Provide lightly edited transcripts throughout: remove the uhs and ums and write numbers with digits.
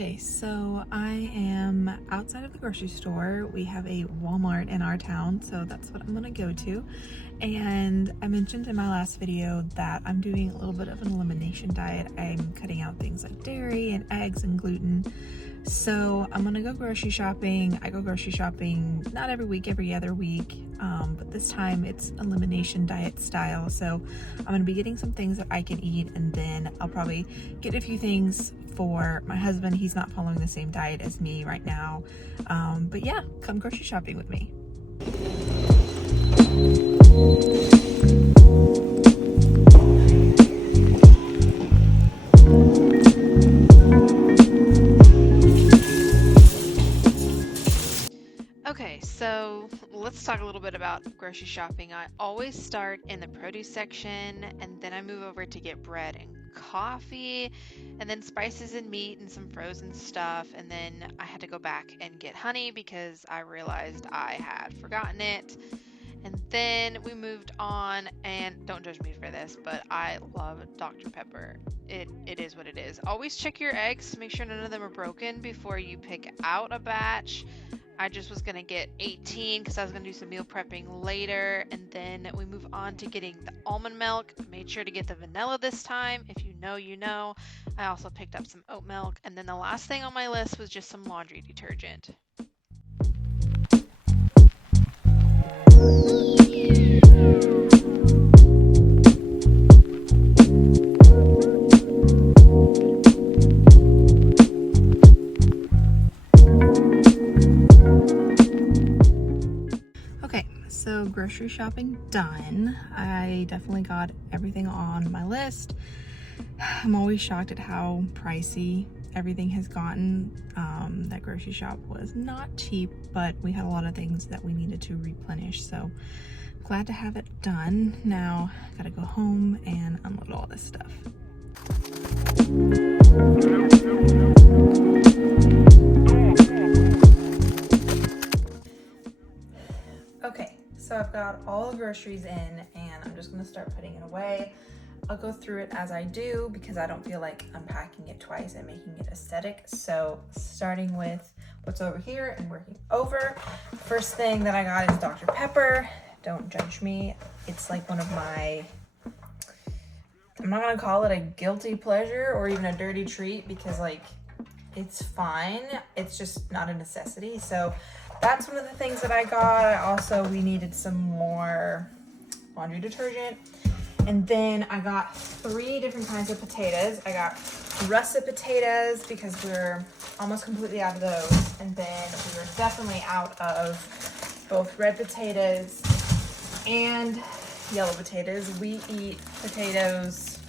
Okay, so I am outside of the grocery store. We have a Walmart in our town, so that's what I'm gonna go to. And I mentioned in my last video that I'm doing a little bit of an elimination diet. I'm cutting out things like dairy and eggs and gluten. So I'm gonna go grocery shopping. I go grocery shopping not every week, every other week, but this time it's elimination diet style. So I'm gonna be getting some things that I can eat, and then I'll probably get a few things for my husband. He's not following the same diet as me right now. But yeah, come grocery shopping with me. Okay, so let's talk a little bit about grocery shopping. I always start in the produce section, and then I move over to get bread and coffee, and then spices and meat and some frozen stuff, and then I had to go back and get honey because I realized I had forgotten it. And then we moved on, and don't judge me for this, but I love Dr. Pepper. It is what it is. Always check your eggs to make sure none of them are broken before you pick out a batch. I just was gonna get 18 because I was gonna do some meal prepping later, and then we move on to getting the almond milk. Made sure to get the vanilla this time. If you know, you know. I also picked up some oat milk, and then the last thing on my list was just some laundry detergent. So grocery shopping done. I definitely got everything on my list. I'm always shocked at how pricey everything has gotten. That grocery shop was not cheap, but we had a lot of things that we needed to replenish. So glad to have it done. Now gotta go home and unload all this stuff. Okay. So I've got all the groceries in, and I'm just gonna start putting it away. I'll go through it as I do because I don't feel like unpacking it twice and making it aesthetic. So starting with what's over here and working over. First thing that I got is Dr. Pepper. Don't judge me. It's like one of my, I'm not gonna call it a guilty pleasure or even a dirty treat because like it's fine. It's just not a necessity. So that's one of the things that I got. We needed some more laundry detergent. And then I got 3 different kinds of potatoes. I got russet potatoes because we're almost completely out of those. And then we were definitely out of both red potatoes and yellow potatoes. We eat potatoes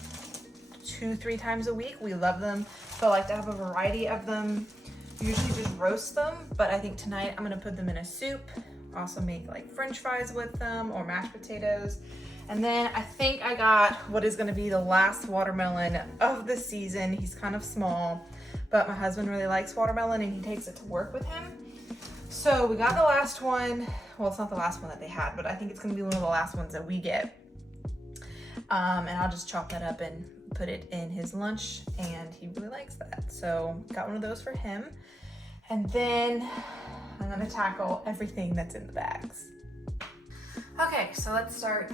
2-3 times a week. We love them, but I like to have a variety of them. Usually just roast them, but I think tonight I'm gonna put them in a soup. Also make like French fries with them or mashed potatoes. And then I think I got what is gonna be the last watermelon of the season. He's kind of small, but my husband really likes watermelon and he takes it to work with him. So we got the last one. Well, it's not the last one that they had, but I think it's gonna be one of the last ones that we get. And I'll just chop that up and put it in his lunch, and he really likes that. So got one of those for him. And then I'm gonna tackle everything that's in the bags. Okay, so let's start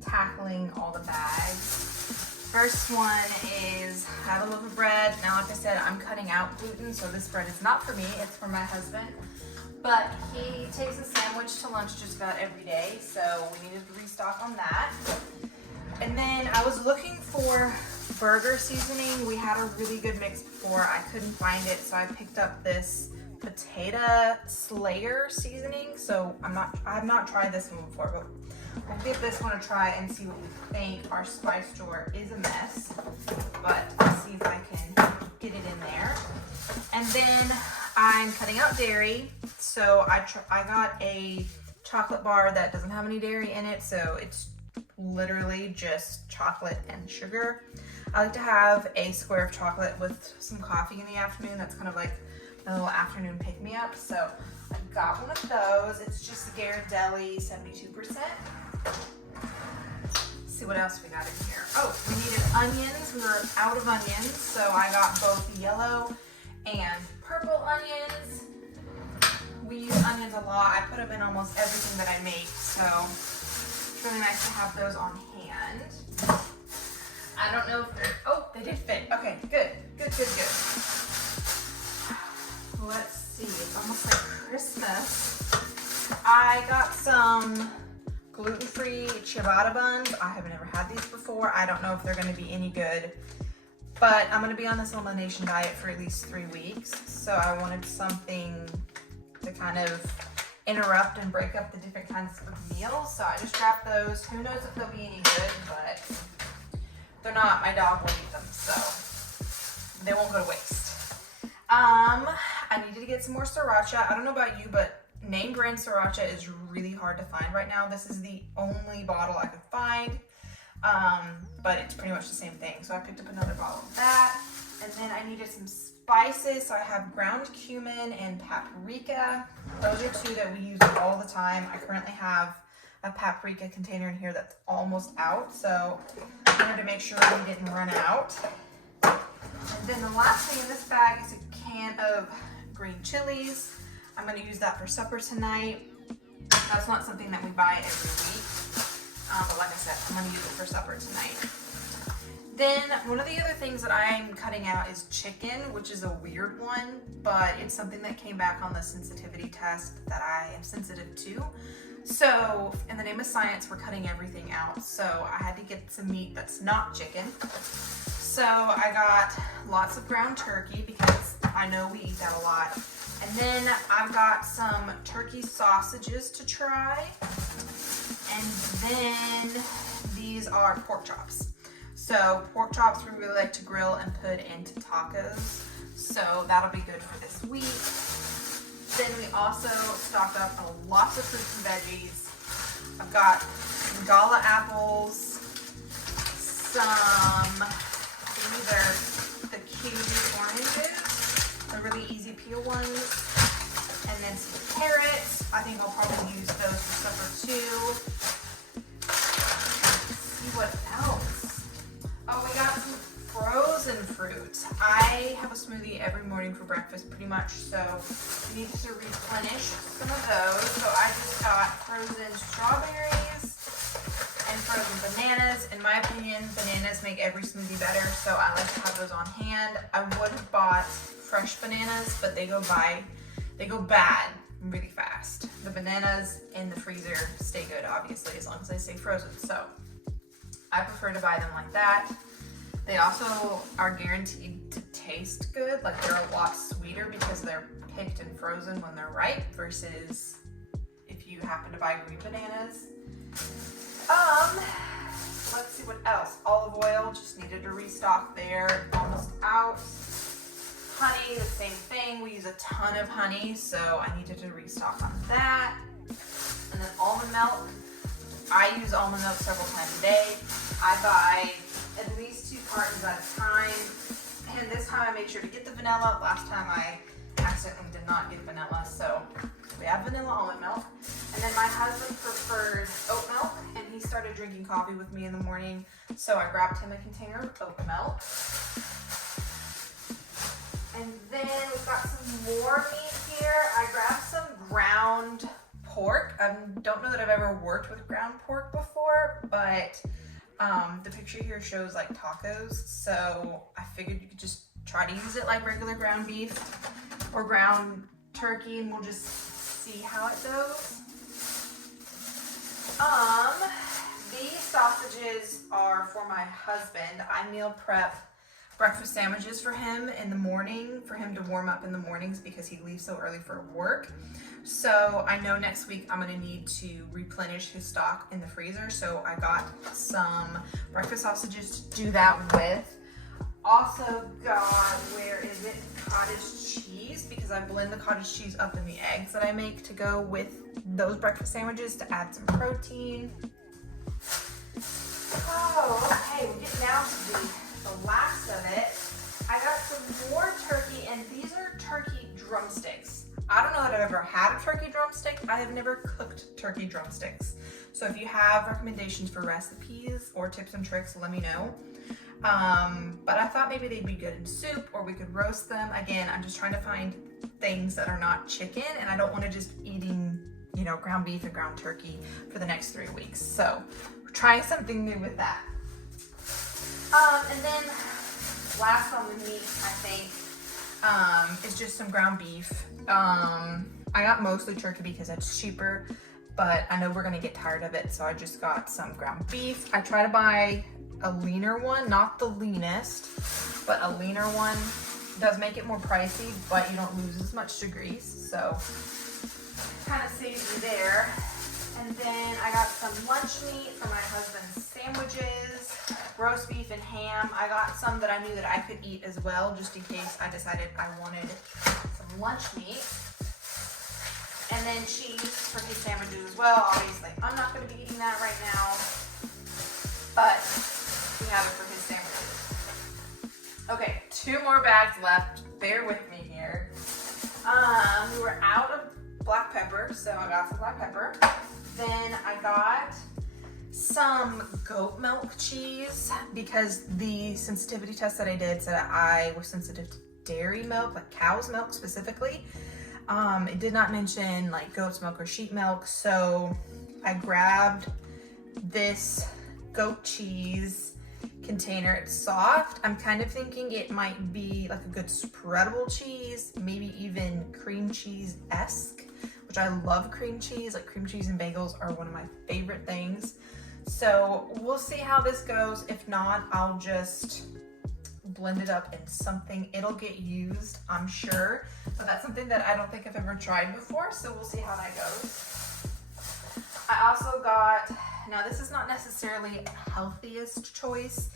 tackling all the bags. First one is I have a loaf of bread. Now, like I said, I'm cutting out gluten, so this bread is not for me, it's for my husband. But he takes a sandwich to lunch just about every day, so we needed to restock on that. And then I was looking for burger seasoning. We had a really good mix before. I couldn't find it, so I picked up this potato slayer seasoning. So I have not tried this one before, but we'll give this one a try and see what we think. Our spice drawer is a mess, but I'll see if I can get it in there. And then I'm cutting out dairy. So I got a chocolate bar that doesn't have any dairy in it, so it's literally just chocolate and sugar. I like to have a square of chocolate with some coffee in the afternoon. That's kind of like a little afternoon pick-me-up. So I got one of those. It's just Ghirardelli 72%. Let's see what else we got in here. Oh, we needed onions. We were out of onions, so I got both yellow And purple onions. We use onions a lot. I put them in almost everything that I make, so it's really nice to have those on hand. I don't know if they're, oh, they did fit. Okay, good. Let's see, it's almost like Christmas. I got some gluten-free ciabatta buns. I have never had these before. I don't know if they're gonna be any good, but I'm gonna be on this elimination diet for at least 3 weeks. So I wanted something to kind of interrupt and break up the different kinds of meals. So I just grabbed those. Who knows if they'll be any good, but they're not. My dog will eat them, so they won't go to waste. I needed to get some more sriracha. I don't know about you, but name brand sriracha is really hard to find right now. This is the only bottle I could find, but it's pretty much the same thing. So I picked up another bottle of that. And then I needed some spices. So I have ground cumin and paprika. Those are two that we use all the time. I currently have a paprika container in here that's almost out. So I wanted to make sure we didn't run out. And then the last thing in this bag is a can of green chilies. I'm going to use that for supper tonight. That's not something that we buy every week. But like I said, I'm going to use it for supper tonight. Then one of the other things that I'm cutting out is chicken, which is a weird one, but it's something that came back on the sensitivity test that I am sensitive to. So in the name of science, we're cutting everything out. So I had to get some meat that's not chicken. So I got lots of ground turkey because I know we eat that a lot. And then I've got some turkey sausages to try. And then these are pork chops. So pork chops we really like to grill and put into tacos. So that'll be good for this week. Then we also stocked up on lots of fruits and veggies. I've got gala apples, some, these are the kiwi oranges. They're really easy peel ones. And then some carrots. I think I'll probably use those for supper too. Let's see what else. Oh, we got some frozen fruit. I have a smoothie every morning for breakfast pretty much, so I needed to replenish some of those. So I just got frozen strawberries and frozen bananas. In my opinion, bananas make every smoothie better, so I like to have those on hand. I would have bought fresh bananas, but they go bad really fast. The bananas in the freezer stay good, obviously, as long as they stay frozen. So I prefer to buy them like that. They also are guaranteed to taste good. Like they're a lot sweeter because they're picked and frozen when they're ripe versus if you happen to buy green bananas. Let's see what else. Olive oil, just needed to restock there, almost out. Honey, the same thing. We use a ton of honey, so I needed to restock on that. And then almond milk. I use almond milk several times a day. I buy at least 2 cartons at a time. And this time I made sure to get the vanilla. Last time I accidentally did not get vanilla, so we have vanilla almond milk. And then my husband preferred oat milk, and he started drinking coffee with me in the morning, so I grabbed him a container of oat milk. And then we've got some more meat here. I grabbed some ground pork. I don't know that I've ever worked with ground pork before, but the picture here shows like tacos, so I figured you could just try to use it like regular ground beef or ground turkey, and we'll just see how it goes. These sausages are for my husband. I meal prep breakfast sandwiches for him in the morning, for him to warm up in the mornings because he leaves so early for work. So I know next week I'm gonna need to replenish his stock in the freezer. So I got some breakfast sausages to do that with. Also got, where is it? Cottage cheese, because I blend the cottage cheese up in the eggs that I make to go with those breakfast sandwiches to add some protein. Oh, okay, we're getting down to the last of it. I got some more turkey, and these are turkey drumsticks. I don't know that I've ever had a turkey drumstick. I have never cooked turkey drumsticks. So if you have recommendations for recipes or tips and tricks, let me know. But I thought maybe they'd be good in soup, or we could roast them. Again, I'm just trying to find things that are not chicken, and I don't want to just eating, you know, ground beef and ground turkey for the next 3 weeks. So we're trying something new with that. And then last on the meat, I think, is just some ground beef. I got mostly turkey because it's cheaper, but I know we're gonna get tired of it, so I just got some ground beef. I try to buy a leaner one, not the leanest, but a leaner one. Does make it more pricey, but you don't lose as much to grease, so kind of saves you there. And then I got some lunch meat for my husband's sandwiches, roast beef and ham. I got some that I knew that I could eat as well, just in case I decided I wanted some lunch meat. And then cheese for his sandwiches as well. Obviously, I'm not going to be eating that right now, but we have it for his sandwiches. Okay, 2 more bags left. Bear with me here. We were out of black pepper, so I got some black pepper. Then I got some goat milk cheese because the sensitivity test that I did said I was sensitive to dairy milk, like cow's milk specifically. It did not mention like goat's milk or sheep milk, so I grabbed this goat cheese container. It's soft. I'm kind of thinking it might be like a good spreadable cheese, maybe even cream cheese-esque, which I love cream cheese. Like cream cheese and bagels are one of my favorite things. So we'll see how this goes. If not, I'll just blend it up in something. It'll get used, I'm sure, but that's something that I don't think I've ever tried before, so we'll see how that goes. I also got, now this is not necessarily a healthiest choice,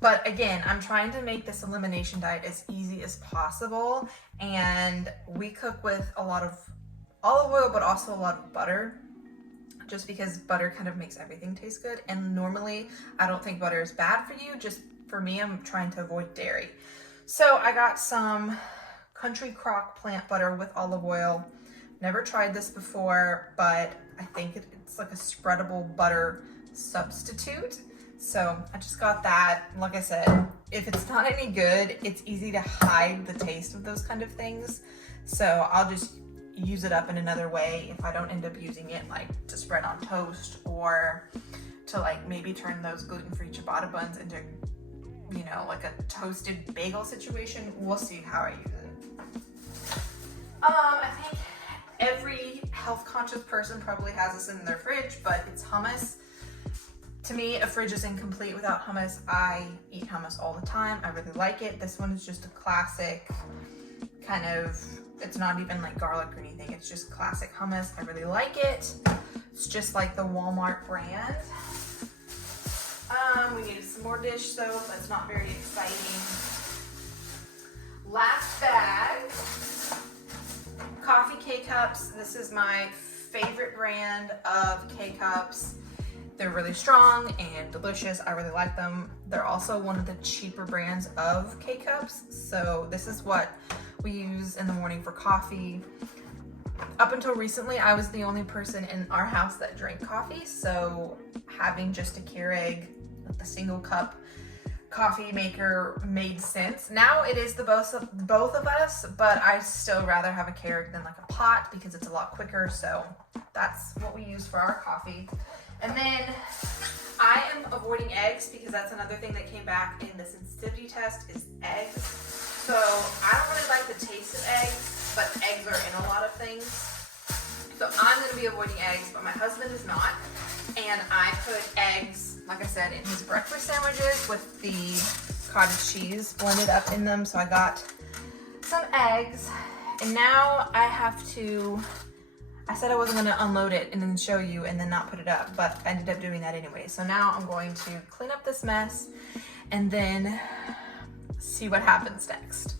but again, I'm trying to make this elimination diet as easy as possible, and we cook with a lot of olive oil, but also a lot of butter, just because butter kind of makes everything taste good. And normally I don't think butter is bad for you, just for me, I'm trying to avoid dairy. So I got some Country Crock plant butter with olive oil. Never tried this before, but I think it's like a spreadable butter substitute. So I just got that. Like I said, if it's not any good, it's easy to hide the taste of those kind of things. So I'll just use it up in another way if I don't end up using it like to spread on toast, or to like maybe turn those gluten-free ciabatta buns into, you know, like a toasted bagel situation. We'll see how I use it. I think every health conscious person probably has this in their fridge, but it's hummus. To me, a fridge is incomplete without hummus. I eat hummus all the time. I really like it. This one is just a classic kind of, it's not even like garlic or anything. It's just classic hummus. I really like it. It's just like the Walmart brand. We needed some more dish soap. That's not very exciting. Last bag, coffee K-Cups. This is my favorite brand of K-Cups. They're really strong and delicious. I really like them. They're also one of the cheaper brands of K-Cups. So this is what we use in the morning for coffee. Up until recently, I was the only person in our house that drank coffee. So having just a Keurig, like the single cup coffee maker, made sense. Now it is the both of us, but I still rather have a Keurig than like a pot because it's a lot quicker. So that's what we use for our coffee. And then I am avoiding eggs because that's another thing that came back in the sensitivity test is eggs. So I don't really like the taste of eggs, but eggs are in a lot of things. So I'm going to be avoiding eggs, but my husband is not. And I put eggs, like I said, in his breakfast sandwiches with the cottage cheese blended up in them. So I got some eggs, and now I have to, I said I wasn't going to unload it and then show you and then not put it up, but I ended up doing that anyway. So now I'm going to clean up this mess and then see what happens next.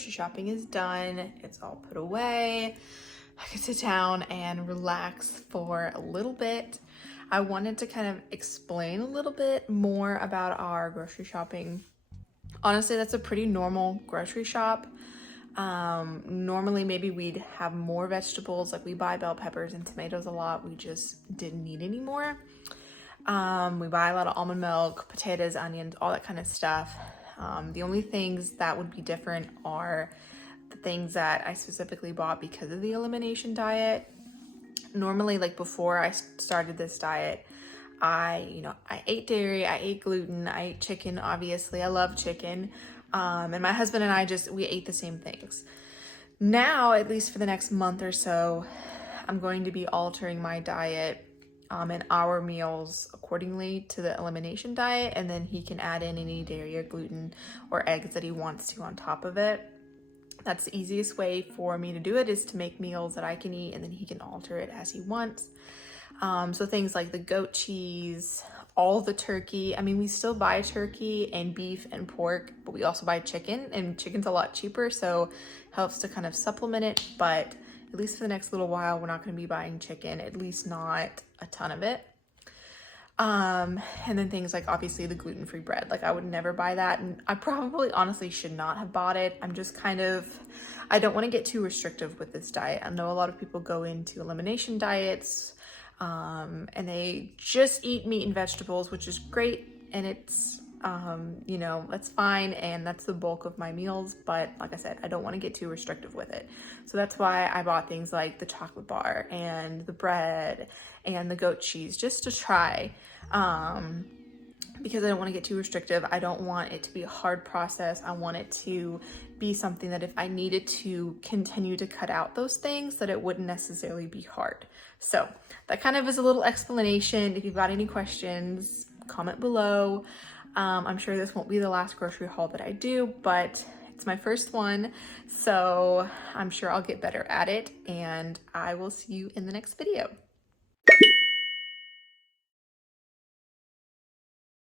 grocery shopping is done. It's all put away. I can sit down and relax for a little bit. I wanted to kind of explain a little bit more about our grocery shopping. Honestly, that's a pretty normal grocery shop. Normally maybe we'd have more vegetables, like we buy bell peppers and tomatoes a lot. We just didn't need any more. We buy a lot of almond milk, potatoes, onions, all that kind of stuff. The only things that would be different are the things that I specifically bought because of the elimination diet. Normally, like before I started this diet, I ate dairy, I ate gluten, I ate chicken, obviously. I love chicken. And my husband and I we ate the same things. Now, at least for the next month or so, I'm going to be altering my diet and our meals accordingly to the elimination diet, and then he can add in any dairy or gluten or eggs that he wants to on top of it. That's the easiest way for me to do it, is to make meals that I can eat, and then he can alter it as he wants. So things like the goat cheese, all the turkey. I mean, we still buy turkey and beef and pork, but we also buy chicken, and chicken's a lot cheaper, so it helps to kind of supplement it. But at least for the next little while, we're not going to be buying chicken, at least not a ton of it. And then things like obviously the gluten-free bread, like I would never buy that. And I probably honestly should not have bought it. I'm just I don't want to get too restrictive with this diet. I know a lot of people go into elimination diets, and they just eat meat and vegetables, which is great. And it's, that's fine. And that's the bulk of my meals. But like I said, I don't want to get too restrictive with it. So that's why I bought things like the chocolate bar and the bread and the goat cheese, just to try, because I don't want to get too restrictive. I don't want it to be a hard process. I want it to be something that if I needed to continue to cut out those things, that it wouldn't necessarily be hard. So that kind of is a little explanation. If you've got any questions, comment below. I'm sure this won't be the last grocery haul that I do, but it's my first one, so I'm sure I'll get better at it, and I will see you in the next video.